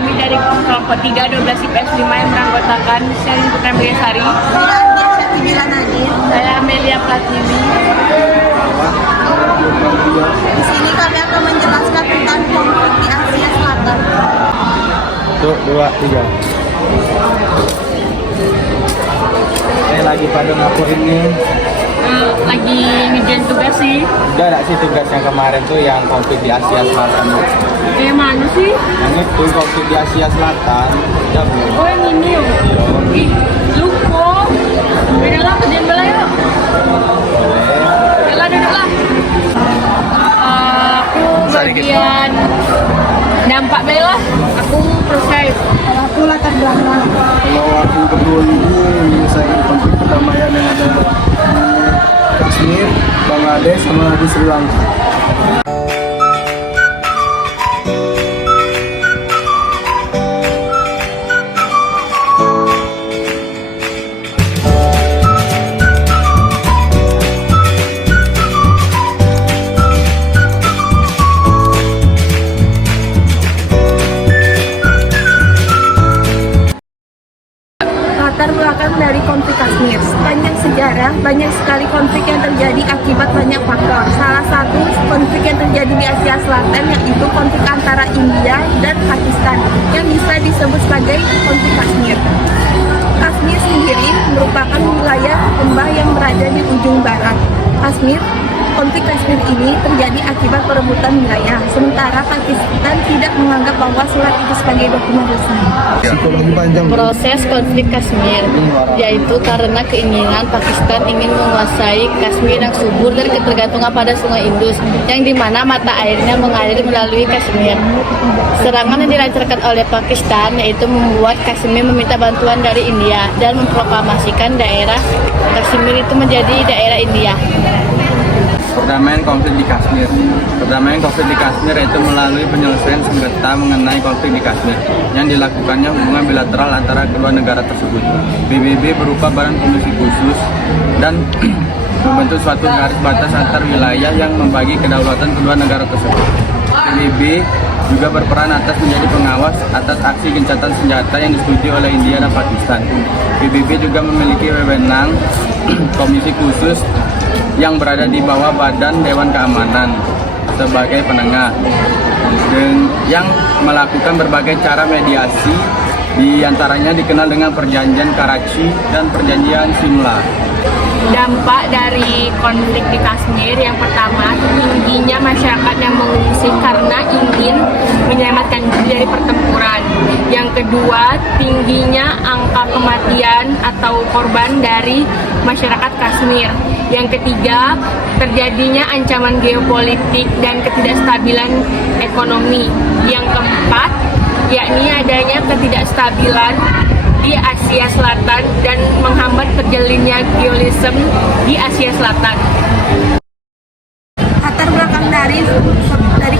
kami dari kelompok 3 12 IPS 5 yang beranggotakan Sherin Putra Megasari. Saya Amelia Pratiwi. Di sini kami akan menjelaskan tentang konflik di Asia Selatan. 1, 2, 3. Saya lagi pada ngapain nih? Lagi ngerjain tugas sih. Udah ada sih tugas yang kemarin tuh yang konflik di Asia Selatan. Kayak mana sih? Yang itu konflik di Asia Selatan. Ya, Bu. Oh yang ini yuk. Ih, lupa. Beda lah, kerjaan bola yuk. Yalah, duduklah. Aku bagian dampak bela. Aku proses. Kalau aku latar belakang. Kalau aku berdua ini menyelesaikan konflik perdamaian yang ada di Kashmir, Bangladesh, sama di Sri Lanka. Latar belakang dari konflik Kashmir. Sepanjang sejarah, banyak sekali konflik yang terjadi akibat banyak faktor. Salah satu konflik yang terjadi di Asia Selatan yaitu konflik antara India dan Pakistan yang bisa disebut sebagai konflik Kashmir. Kashmir sendiri merupakan wilayah lembah yang berada di ujung barat. Konflik Kashmir ini terjadi akibat perebutan wilayah, sementara Pakistan tidak menganggap bahwa surat itu sebagai dokumen resmi. Psikologi panjang. Proses konflik Kashmir, yaitu karena keinginan Pakistan ingin menguasai Kashmir yang subur dan ketergantungan pada Sungai Indus, yang dimana mata airnya mengalir melalui Kashmir. Serangan yang dilancarkan oleh Pakistan yaitu membuat Kashmir meminta bantuan dari India dan memproklamasikan daerah Kashmir itu menjadi daerah India. Perdamaian konflik di Kashmir. Perdamaian konflik di Kashmir yaitu melalui penyelesaian sengketa mengenai konflik di Kashmir yang dilakukannya hubungan bilateral antara kedua negara tersebut. PBB berupa badan komisi khusus dan membentuk suatu garis batas antar wilayah yang membagi kedaulatan kedua negara tersebut. PBB juga berperan atas menjadi pengawas atas aksi gencatan senjata yang disetujui oleh India dan Pakistan. PBB juga memiliki wewenang komisi khusus yang berada di bawah Badan Dewan Keamanan sebagai penengah dan yang melakukan berbagai cara mediasi, diantaranya dikenal dengan Perjanjian Karachi dan Perjanjian Simla. Dampak dari konflik di Kashmir yang pertama, tingginya masyarakat yang mengungsi karena ingin menyelamatkan diri dari pertempuran. Yang kedua, tingginya angka kematian atau korban dari masyarakat Kashmir. Yang ketiga, terjadinya ancaman geopolitik dan ketidakstabilan ekonomi. Yang keempat, yakni adanya ketidakstabilan di Asia Selatan dan menghambat terjalinnya dualisme di Asia Selatan. Latar belakang dari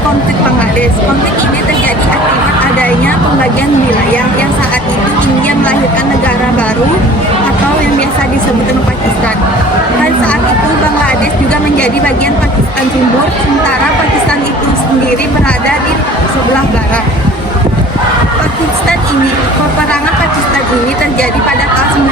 konflik Bangladesh. Konflik ini terjadi akibat adanya pembagian wilayah yang saat itu India melahirkan negara baru atau yang biasa disebut dengan Pakistan. Dan saat itu Bangladesh juga menjadi bagian Pakistan Timur, sementara Pakistan itu sendiri berada di sebelah barat. Peperangan Pakistan ini terjadi pada tahun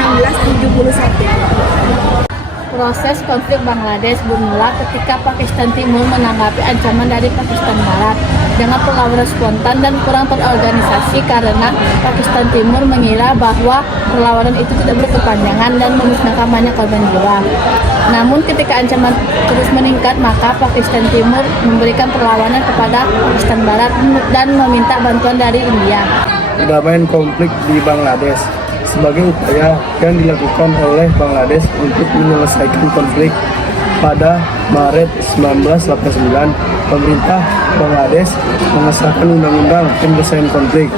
1971. Proses konflik Bangladesh bermula ketika Pakistan Timur menanggapi ancaman dari Pakistan Barat dengan perlawanan spontan dan kurang terorganisasi karena Pakistan Timur mengira bahwa perlawanan itu tidak berkepanjangan dan memusnahkan banyak korban jiwa. Namun ketika ancaman terus meningkat, maka Pakistan Timur memberikan perlawanan kepada Pakistan Barat dan meminta bantuan dari India. Perdamaian konflik di Bangladesh sebagai upaya yang dilakukan oleh Bangladesh untuk menyelesaikan konflik. Pada Maret 1989, pemerintah Bangladesh mengesahkan undang-undang penyelesaian konflik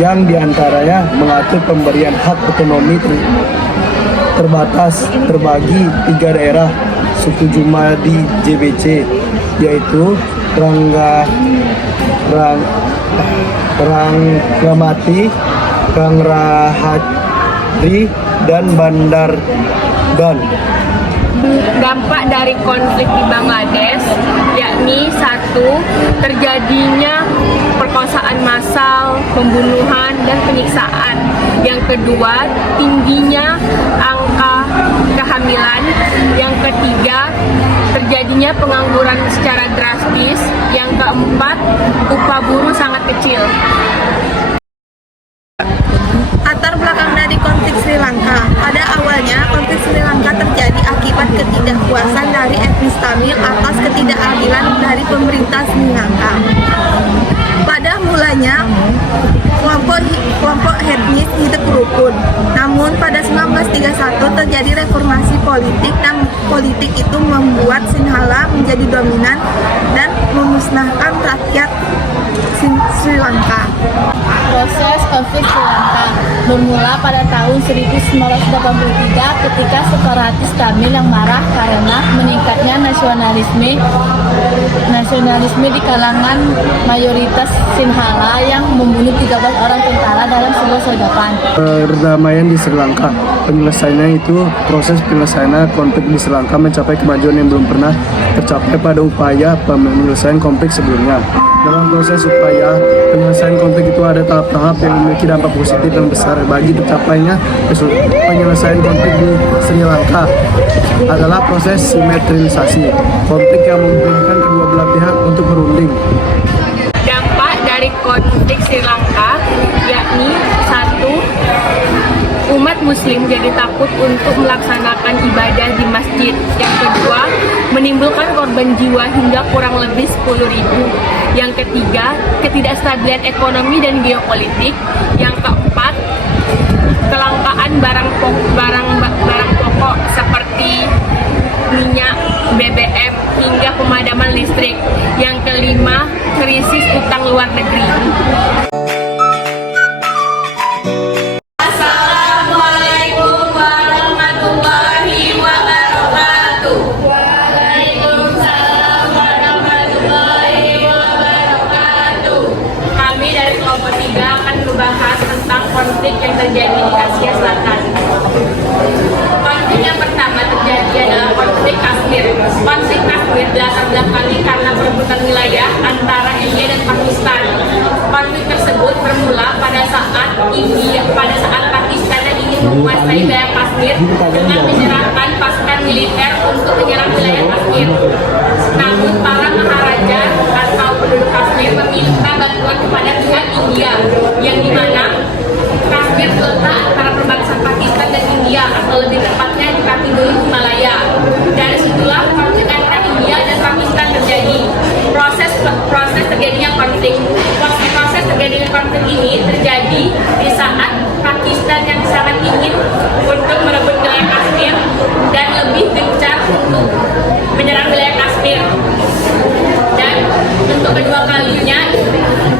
yang diantaranya mengatur pemberian hak otonomi terbatas terbagi 3 daerah suku Juma di JBC, yaitu Rangamati, Rangrahari, dan Bandarban. Dampak dari konflik di Bangladesh yakni satu, terjadinya perkosaan massal, pembunuhan, dan penyiksaan. Yang kedua, tingginya angka kehamilan. Yang ketiga, terjadinya pengangguran secara drastis. Yang keempat, upah buruh sangat kecil. Latar belakang dari konflik Sri Lanka. Pada awalnya, konflik Sri Lanka terjadi akibat ketidakpuasan dari etnis Tamil atas ketidakadilan dari pemerintah Sri Lanka. Pada mulanya, kelompok etnis hidup rukun. Namun pada 1931 terjadi reformasi politik dan politik itu membuat Sinhala menjadi dominan dan memusnahkan rakyat Sri Lanka. Proses konflik Sri Lanka bermula pada tahun 1983 ketika separatis Tamil yang marah karena meningkatnya nasionalisme di kalangan mayoritas Sinhala yang membunuh 13 orang tentara dalam sebuah sergapan. Perdamaian di Sri Lanka, penyelesaiannya itu proses penyelesaian konflik di Sri Lanka mencapai kemajuan yang belum pernah tercapai pada upaya penyelesaian konflik sebelumnya. Dalam proses upaya penyelesaian konflik itu ada tahap-tahap yang memiliki dampak positif yang besar bagi tercapainya penyelesaian konflik di Sri Lanka adalah proses simetrialisasi konflik yang memungkinkan kedua belah pihak untuk berunding. Dampak dari konflik Sri Lanka yakni satu, umat muslim jadi takut untuk melaksanakan ibadah di masjid. Yang kedua, menimbulkan korban jiwa hingga kurang lebih 10.000. Yang ketiga, ketidakstabilan ekonomi dan geopolitik. Yang keempat, kelangkaan barang pokok seperti minyak, BBM, hingga pemadaman listrik. Yang kelima, krisis utang luar negeri. Assalamualaikum warahmatullahi wabarakatuh. Waalaikumsalam warahmatullahi wabarakatuh. Kami dari kelompok 3 akan membahas tentang konflik yang terjadi di Asia Selatan. Konflik yang pertama terjadi adalah konflik Kashmir. Konflik Kashmir dilatar belakangi karena perebutan wilayah antara India dan Pakistan. Konflik tersebut bermula pada saat Pakistan ingin menguasai wilayah Kashmir dengan menyerahkan pasukan militer untuk menyerang wilayah Kashmir. Namun para maharaja atau penduduk Kashmir meminta bantuan kepada pihak India, yang dimana Kashmir terletak antara perbatasan Pakistan dan India, atau lebih tepatnya di kaki gunung Himalaya. Dari situlah konflik antara India dan Pakistan terjadi. Proses terjadinya konflik. Proses terjadinya konflik ini terjadi di saat Pakistan yang sangat ingin untuk merebut wilayah Kashmir dan lebih gencar untuk menyerang wilayah Kashmir. Dan untuk kedua kalinya,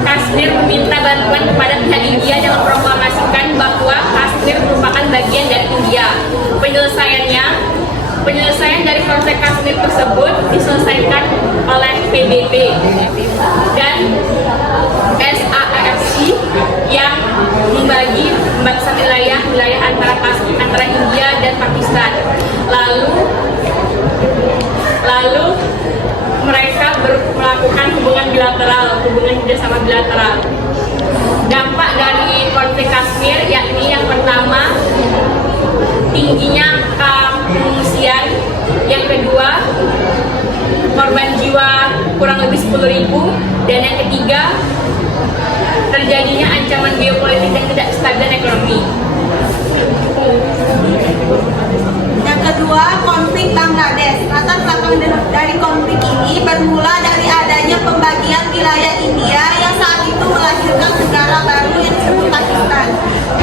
Kashmir meminta bantuan kepada pihak India dan memproklamasikan bahwa Kashmir merupakan bagian dari India. Penyelesaian dari konflik Kashmir tersebut diselesaikan oleh PBB dan SAAFC yang membagi pembatasan wilayah antara India dan Pakistan. Lalu mereka melakukan hubungan kerjasama bilateral. Dampak dari konflik Kashmir yakni yang pertama, tingginya angka pengungsian. Yang kedua, korban jiwa kurang lebih 10.000. Dan yang ketiga, terjadinya ancaman geopolitik dan ketidakstabilan ekonomi. Yang kedua, konflik Bangladesh. Latar belakang dari konflik ini bermula dari adanya pembagian wilayah India yang saat itu melahirkan negara baru yang disebut Pakistan.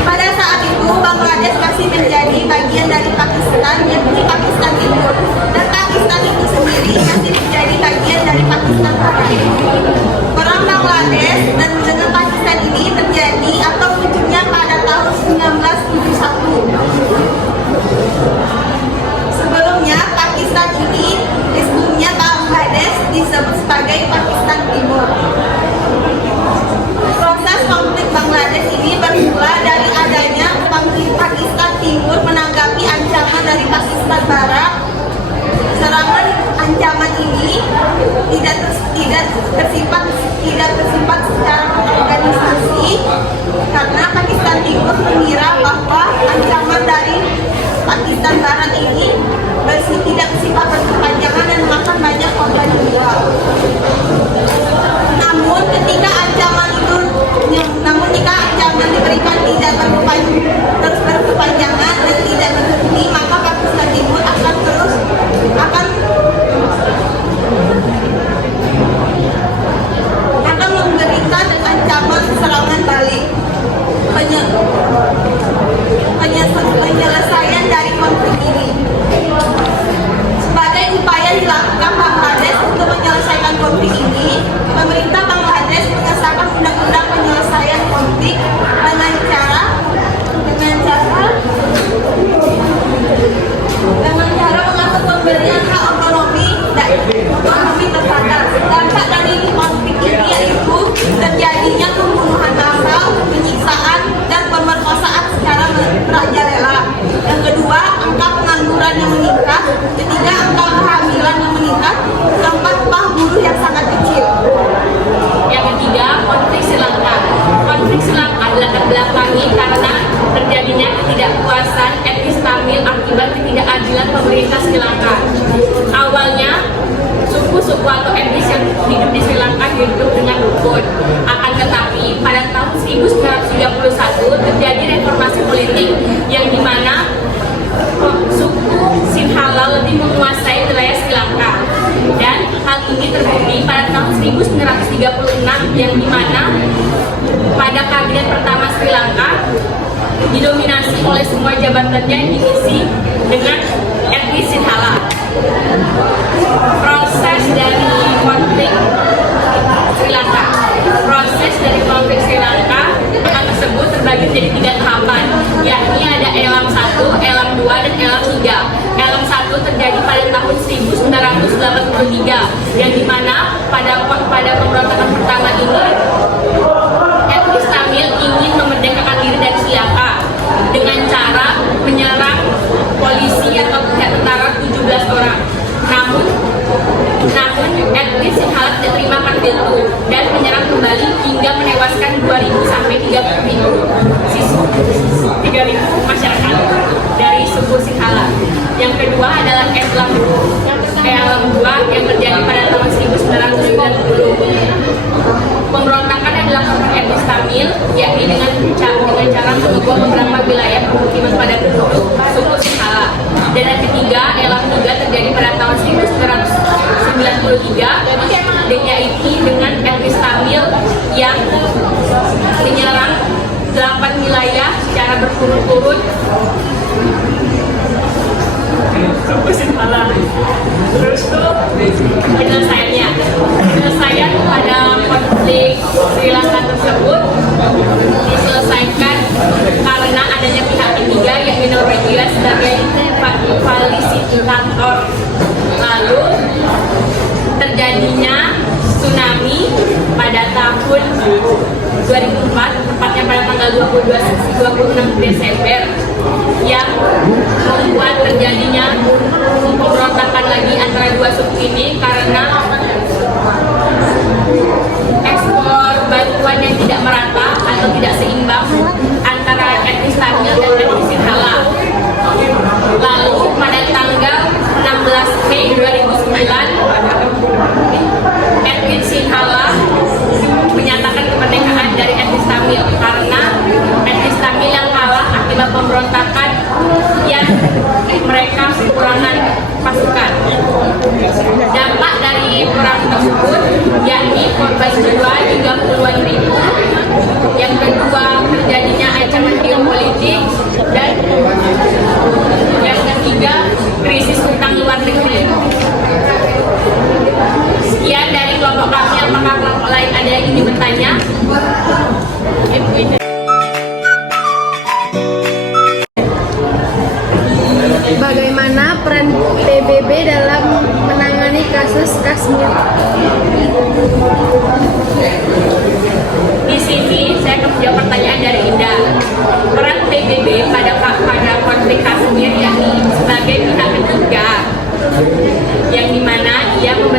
Pada saat itu, Bangladesh masih menjadi bagian dari Pakistan, yakni Pakistan Timur. Dan Pakistan itu sendiri masih menjadi bagian dari Pakistan Barat. Perang Bangladesh dan dengan Pakistan ini terjadi atau wujudnya pada tahun 1971. Sebelumnya Bangladesh disebut sebagai Pakistan Timur. Proses konflik Bangladesh ini bermula dari adanya konflik Pakistan Timur menanggapi ancaman dari Pakistan Barat Serangan ancaman ini tidak bersifat secara organisasi karena Pakistan Timur mengira bahwa ancaman dari Pakistan Barat ini tidak bersifat berkepanjangan dan memakan banyak korban jiwa. Namun jika ancaman diberikan tidak terus berkepanjangan dan tidak berhenti, maka Pakistan Timur akan memberikan ancaman serangan balik. Penyelesaian dari konflik ini sebagai upaya dilakukan Bangladesh untuk menyelesaikan konflik ini, pemerintah Bangladesh mengesahkan undang-undang penyelesaian konflik dengan cara mengatur pemberian hak otonomi terbatas. Dampak dari konflik ini yaitu terjadinya pembunuhan massal, penyiksaan, dan pemerkosaan secara merajalela. Yang kedua, angka pengangguran yang meningkat. Ketiga, angka kehamilan yang meningkat. Keempat, upah buruh yang sangat kecil. Yang ketiga, konflik Sri Lanka. Konflik Sri Lanka dilatar belakangi karena terjadinya ketidakpuasan etnis Tamil akibat ketidakadilan pemerintah Sri Lanka. Awalnya, suku-suku atau etnis yang hidup di Sri Lanka hidup dengan rukun. Akan tetapi, pada tahun 1931 terjadi reformasi politik yang dimana suku Sinhala lebih menguasai wilayah Sri Lanka. Dan hal ini terbukti pada tahun 1936 yang dimana pada kabinet pertama Sri Lanka didominasi oleh semua jabatannya yang diisi dengan etnis Sinhala. Proses dari konflik Sri Lanka. Hal tersebut terbagi menjadi 3 tahapan, yakni ada elam 1, elam 2, dan elam 3. Elam 1 terjadi pada tahun 1983, yang dimana pada pemberontakan pertama ini etnis Tamil ingin memerdekakan diri dari Sri Lanka dengan cara menyerang polisi atau pihak tentara 17 orang. Namun etnis Sinhala tidak terima karena itu dan menyerang kembali hingga menewaskan 2.000 sampai 3.000 masyarakat dari suku Sinhala. Yang kedua adalah elam 2 yang terjadi pada tahun 1990. Pemberontakan yang dilakukan etnis Tamil yakni dengan cara mengubah beberapa wilayah pemukiman pada penduduk suku Sinhala. Dan yang ketiga, elam 3 terjadi pada tahun 1993 yaitu dengan etnis Tamil yang menyerang 8 wilayah secara berturut-turut suku Sinhala. Terus tuh penyelesaian pada konflik Sri Lanka tersebut diselesaikan karena adanya pihak ketiga yakni Norwegia sebagai fasilitator. Lalu terjadinya tsunami pada tahun 2004, tepatnya pada tanggal 26 Desember, yang membuat terjadinya pemberontakan lagi antara dua suku ini karena ekspor bantuan yang tidak merata atau tidak seimbang antara etnis Tamil dan etnis Sinhala. Lalu pada tanggal 16 Mei 2009 etnis Sinhala menyatakan kemerdekaan dari etnis Tamil karena etnis Tamil yang kalah akibat pemberontakan yang mereka kekurangan pasukan. Dampak dari perang tersebut yakni korban jiwa hingga puluhan ribu. Yang kedua, terjadinya ancaman geopolitik, dan yang ketiga, krisis utang luar negeri. Sekian dari kelompok kami. Apakah kelompok lain ada yang ingin bertanya? Bagaimana peran PBB dalam menangani kasus Kashmir? Di sini saya akan menjawab pertanyaan dari Indah. Peran PBB pada konflik Kashmir yakni sebagai pihak ketiga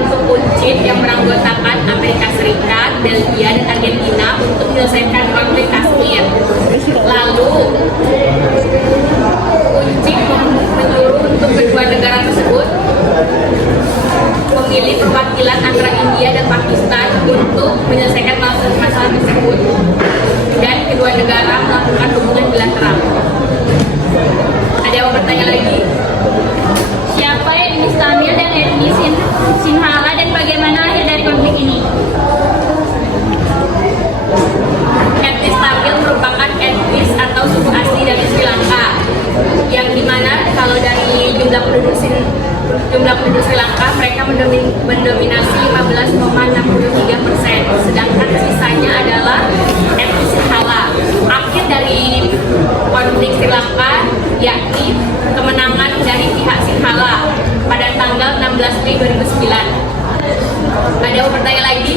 membentuk UNCID yang beranggotakan Amerika Serikat, Belgia, dan Argentina untuk menyelesaikan konflik Kashmir. Lalu, UNCID menyuruh untuk kedua negara tersebut memilih perwakilan antara India dan Pakistan untuk menyelesaikan masalah tersebut, dan kedua negara melakukan hubungan bilateral. Ada yang mau bertanya lagi? Siapa etnis Tamil dan etnis Sinhala dan bagaimana akhir dari konflik ini? Etnis Tamil merupakan etnis atau suku asli dari Sri Lanka, yang dimana kalau dari jumlah penduduk Sri Lanka mereka mendominasi 15,63%, sedangkan sisanya adalah etnis Sinhala. Akhir dari konflik Sri Lanka yakni kemenangan dari pihak Sinhala pada tanggal 16 Mei 2009. Ada yang mau bertanya lagi?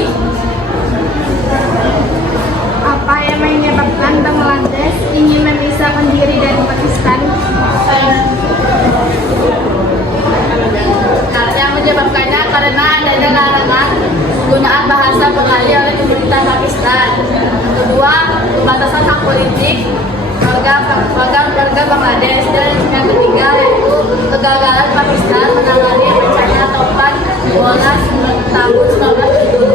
Apa yang menyebabkan Bangladesh ingin memisahkan diri dari Pakistan? Yang menyebabkannya karena adanya larangan penggunaan bahasa Bengali oleh pemerintah Pakistan. Kedua, pembatasan hak politik warga Bangladesh, dan yang ketiga yaitu kegagalan Pakistan menangani bencana Taufan Monas tahun 1972.